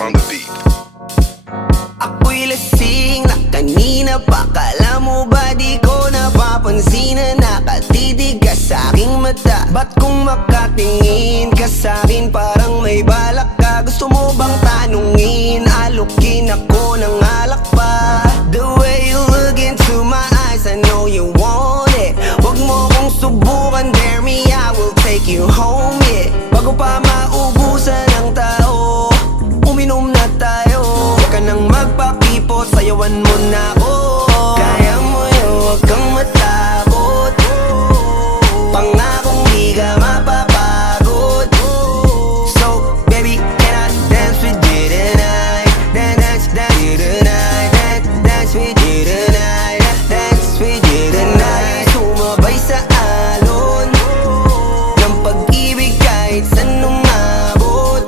on the beat. Ako'y lasing na kanina pa. Kala mo ba di ko napapansin na nakatitig ka sa aking mata? Ba't kung makatingin ka sa'kin parang may balak ka? Gusto mo bang tanungin? Alukin ako ng alak pa. The way you look into my eyes, I know you want it. Huwag mo kong subukan, dare me, I will take you home, yeah. Bago pa maubusan ng tao, uminom na tayo. Huwag ka nang magpakipot, sayawan mo na ako. Kaya mo yun, huwag kang matakot. Pangakong di ka mapapagod. So, baby, can I dance with you tonight? Dance with you tonight. Dance with you tonight. Dance with you tonight. Sumabay sa alon ng pag-ibig kahit saan umabot.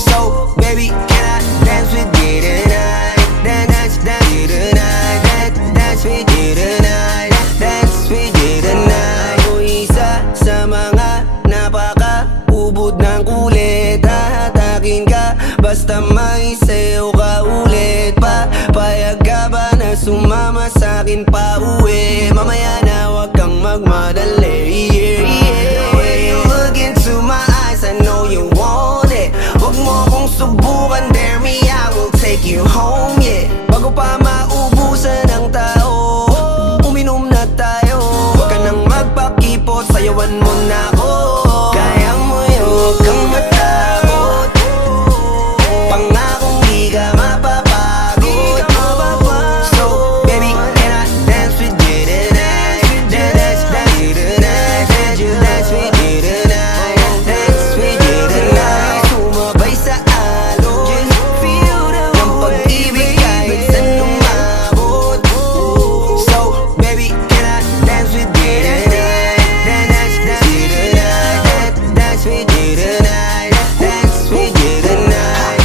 So, baby, can I dance with you tonight? Dance with you tonight. Dance with you tonight. Dance with you tonight. O isa sa mga napaka-ubod ng kulit. Hahatakin ka basta may sayo ka ulit pa. Payag ka ba na sumama sa'kin pa uwi? Mamaya na wag kang magmadali, yeah, yeah. The way you look into my eyes, I know you want it. Huwag mo kong subukan, dare me, I will take you home, yeah. Bago pa maubusan ng tao, uminom na tayo. Huwag ka nang magpakipot, sayawan mo na ako. Kaya mo yun, huwag kang matakot. Pangakong di ka mapapagod. So, baby, can I dance with you tonight? Dance with you tonight. Dance with you tonight. Dance with you tonight. Sumabay sa alon ng pag-ibig kahit saan umabot. So, baby, can I dance with you tonight? Dance with you tonight. Dance with you tonight. Dance with you tonight.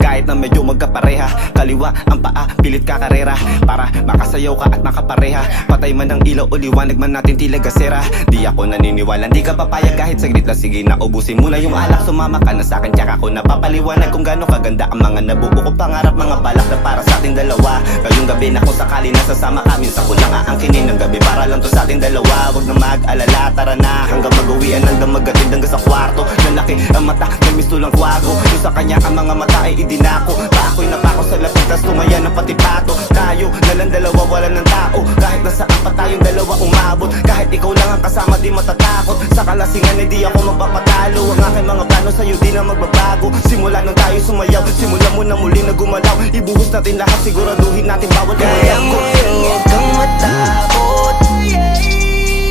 Kahit na medyo magkapareha, kaliwa ang paa, pilit ka karera para makasayaw ka at makapareha. Patay man ang ilaw o liwanag man natin tila gasera. Di ako naniniwala, di ka papayag kahit saglit lang. Sige na, ubusin mo na yung alak, sumama ka na sa'kin. Tsaka ako napapaliwanag kung gaano kaganda ang mga nabuo ko pangarap. Mga balak na para sa ating dalawa. Ngayong gabi na kung sakali nasasama ka, minsan ko lang aangkinin ng gabi para lang to sa ating dalawa. Huwag na mag-alala, tara na hanggang mag-uwian, hanggang magatid hanggang sa kwarto. Lalaki ang mata, may misto lang kwago. Yung sa kanya ang mga mata ay idinako. Ako'y napako sa lapit, tas tumaya ng pati pato. Tayo nalang dalawa, wala ng tao. Kahit nasaan pa tayong dalawa umabot. Kahit ikaw lang ang kasama, di matatakot. Sa kalasingan, hindi ako magpapatalo. Ang aking mga plano sa'yo, di na magbabago. Simula nung tayo sumayaw, simula mo na muli na gumalaw. Ibuhos natin lahat, siguraduhin natin bawat Kaya mo yun, huwag kang matakot.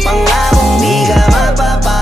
Pangakong di ka mapapagod.